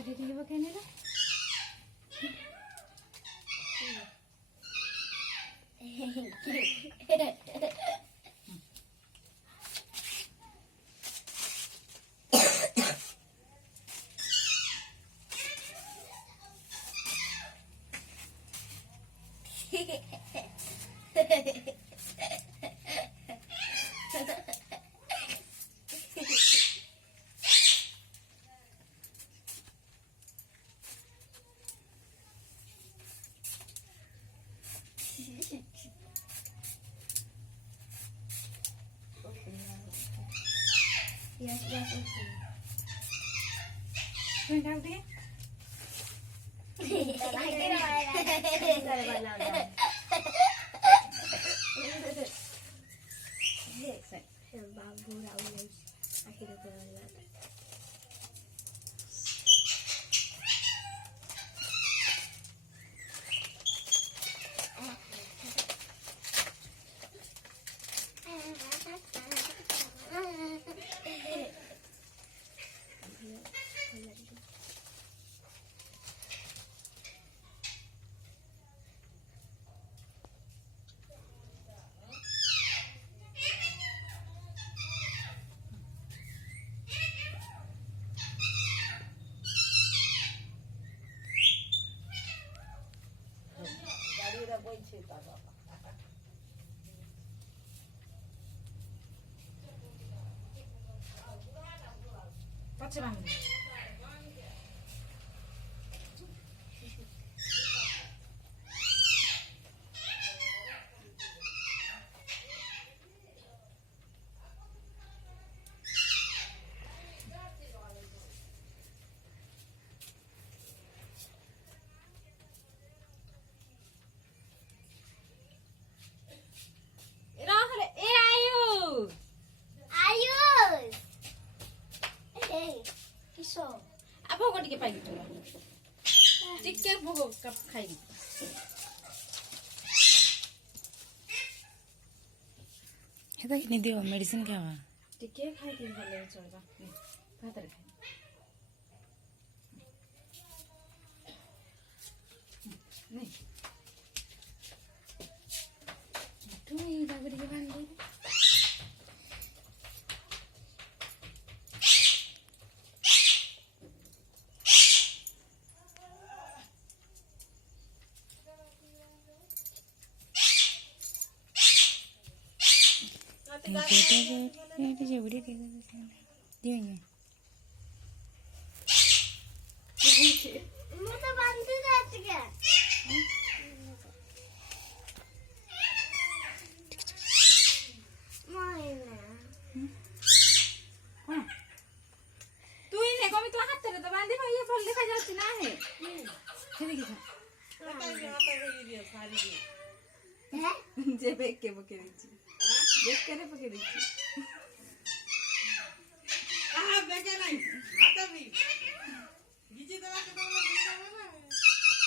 কাটি থাকিব কেনেলা Yes, yes, okay. Bring out there. Pace bangin. Apa kau dikit pagi tu? Cikir pokok kap kain. এটা কিনে দিও medicine খাওয়া Cikir kain tin kalau coba. Nih, kata deh. Nih. Itu ini dah gede banget. এটা যে উড়ে দিয়ে দিও মতো বাঁধতে যাচ্ছে কে মাইনা তুই নে কমি তো হাত ধরে তো বাঁধি ভাই ফল দেখা যাচ্ছে না হে খেতে কি হ্যাঁ যে বেকে বকে দিচ্ছি বেক করে বকে দিচ্ছি বেকে নাই হাতে ভিজে দেওয়া